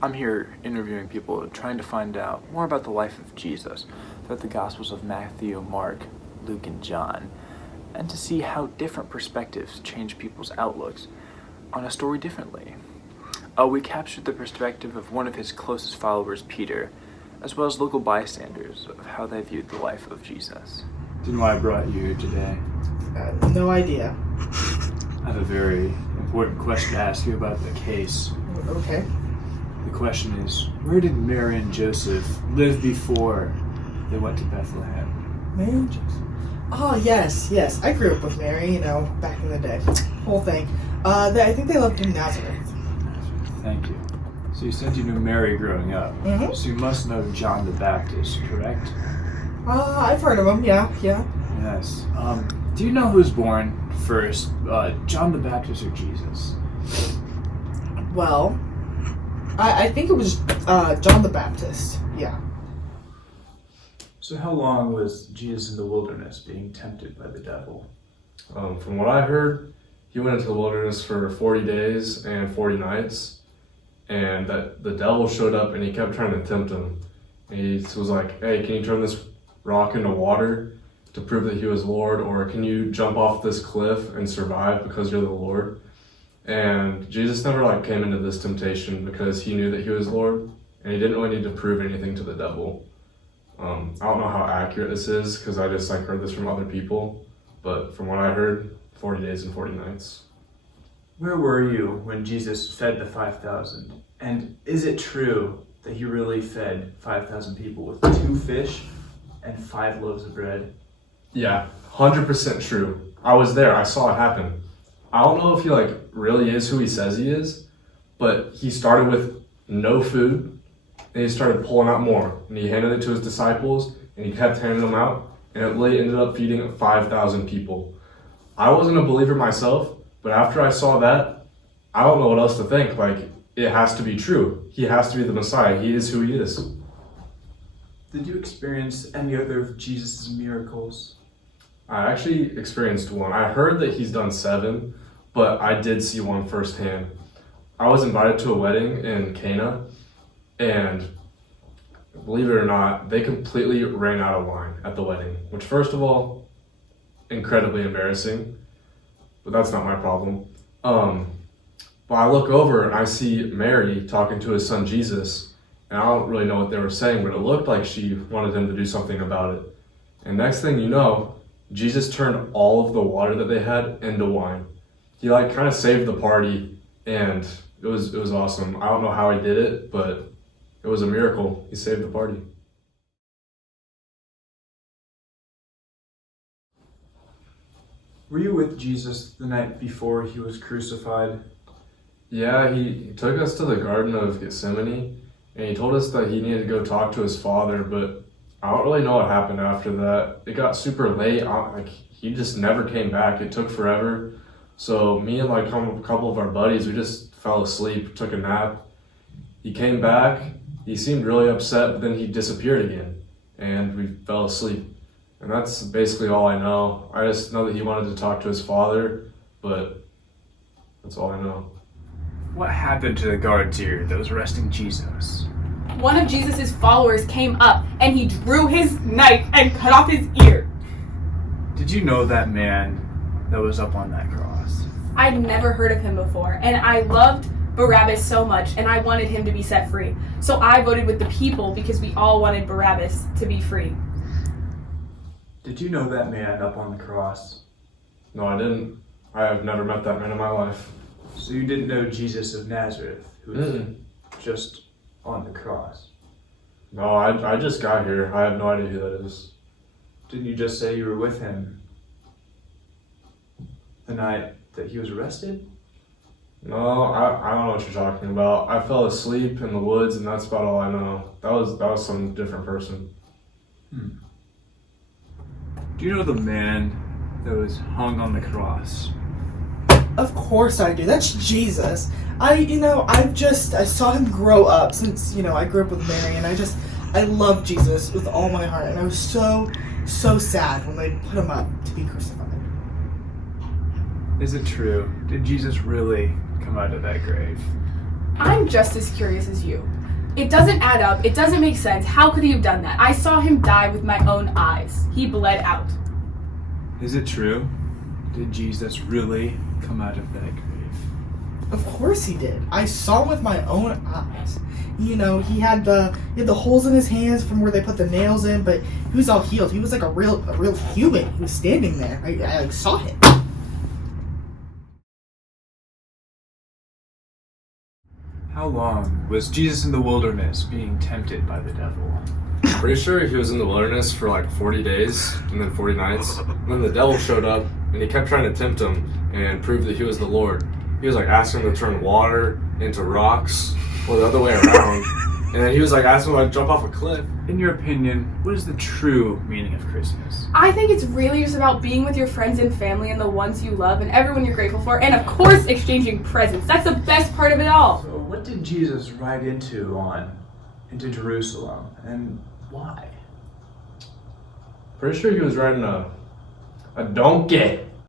I'm here interviewing people, trying to find out more about the life of Jesus throughout the Gospels of Matthew, Mark, Luke, and John, and to see how different perspectives change people's outlooks on a story differently. We captured the perspective of one of his closest followers, Peter, as well as local bystanders of how they viewed the life of Jesus. Do you know why I brought you here today? No idea. I have a very important question to ask you about the case. Okay. The question is, where did Mary and Joseph live before they went to Bethlehem? Mary and Joseph. Oh, yes. I grew up with Mary, back in the day. Whole thing. I think they lived in Nazareth. Thank you. So you said you knew Mary growing up. Mm-hmm. So you must know John the Baptist, correct? I've heard of him, yeah. Yes. Do you know who was born first, John the Baptist or Jesus? Well, I think it was John the Baptist, yeah. So how long was Jesus in the wilderness being tempted by the devil? From what I heard, he went into the wilderness for 40 days and 40 nights, and that the devil showed up and he kept trying to tempt him. And he was like, hey, can you turn this rock into water to prove that he was Lord, or can you jump off this cliff and survive because you're the Lord? And Jesus never came into this temptation because he knew that he was Lord, and he didn't really need to prove anything to the devil. I don't know how accurate this is because I just heard this from other people, but from what I heard, 40 days and 40 nights. Where were you when Jesus fed the 5,000? And is it true that he really fed 5,000 people with 2 fish and 5 loaves of bread? Yeah, 100% true. I was there. I saw it happen. I don't know if he really is who he says he is, but he started with no food, and he started pulling out more, and he handed it to his disciples, and he kept handing them out, and it really ended up feeding 5,000 people. I wasn't a believer myself, but after I saw that, I don't know what else to think. It has to be true. He has to be the Messiah. He is who he is. Did you experience any other of Jesus' miracles? I actually experienced one. I heard that he's done 7, but I did see one firsthand. I was invited to a wedding in Cana, and believe it or not, they completely ran out of wine at the wedding, which first of all, incredibly embarrassing, but that's not my problem. But I look over and I see Mary talking to his son Jesus, and I don't really know what they were saying, but it looked like she wanted him to do something about it. And next thing you know, Jesus turned all of the water that they had into wine. He kind of saved the party, and it was awesome. I don't know how he did it, but it was a miracle. He saved the party. Were you with Jesus the night before he was crucified? Yeah, he took us to the Garden of Gethsemane, and he told us that he needed to go talk to his Father, but I don't really know what happened after that. It got super late. He just never came back. It took forever. So me and a couple of our buddies, we just fell asleep, took a nap. He came back. He seemed really upset, but then he disappeared again, and we fell asleep. And that's basically all I know. I just know that he wanted to talk to his Father, but that's all I know. What happened to the guards here that was arresting Jesus? One of Jesus' followers came up and he drew his knife and cut off his ear. Did you know that man that was up on that cross? I'd never heard of him before, and I loved Barabbas so much, and I wanted him to be set free. So I voted with the people because we all wanted Barabbas to be free. Did you know that man up on the cross? No, I didn't. I have never met that man in my life. So you didn't know Jesus of Nazareth, who was just on the cross? No, I just got here. I have no idea who that is. Didn't you just say you were with him the night that he was arrested? No, I don't know what you're talking about. I fell asleep in the woods, and that's about all I know. That was some different person. Do you know the man that was hung on the cross? Of course I do. That's Jesus. I saw him grow up since, I grew up with Mary, and I love Jesus with all my heart, and I was so sad when they put him up to be crucified. Is it true? Did Jesus really come out of that grave? I'm just as curious as you. It doesn't add up. It doesn't make sense. How could he have done that? I saw him die with my own eyes. He bled out. Is it true? Did Jesus really come out of that grave? Of course he did. I saw him with my own eyes. You know, he had the holes in his hands from where they put the nails in, but he was all healed. He was like a real human. He was standing there. I saw him. How long was Jesus in the wilderness being tempted by the devil? Pretty sure he was in the wilderness for like 40 days and then 40 nights. And then the devil showed up and he kept trying to tempt him and prove that he was the Lord. He was like asking him to turn water into rocks or the other way around. And then he was like asking him to jump off a cliff. In your opinion, what is the true meaning of Christmas? I think it's really just about being with your friends and family and the ones you love and everyone you're grateful for, and of course exchanging presents. That's the best part of it all. So what did Jesus ride into Jerusalem, and why? Pretty sure he was riding a donkey.